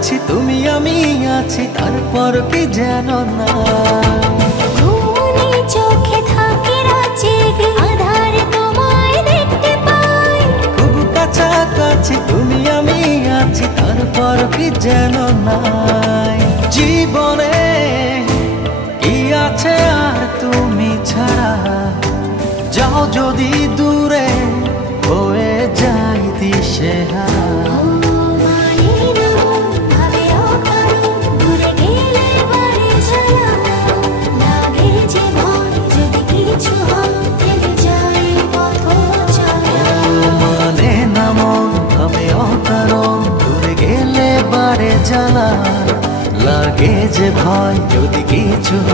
কাছাকাছি তুমি আমি আছি, তারপর কি যেন না চোখে থাকে রাজেগে আধার তোমায় দেখতে পাই। খুব কাছাকাছি তুমি আমি আছি, তারপর কি যেন নাই। জীবনে কি আছে আর তুমি ছাড়া, যাও যদি দূরে হয়ে যাই দিশেহারা। জ্বালা লাগে যে ভয় যদি কিছু হয়।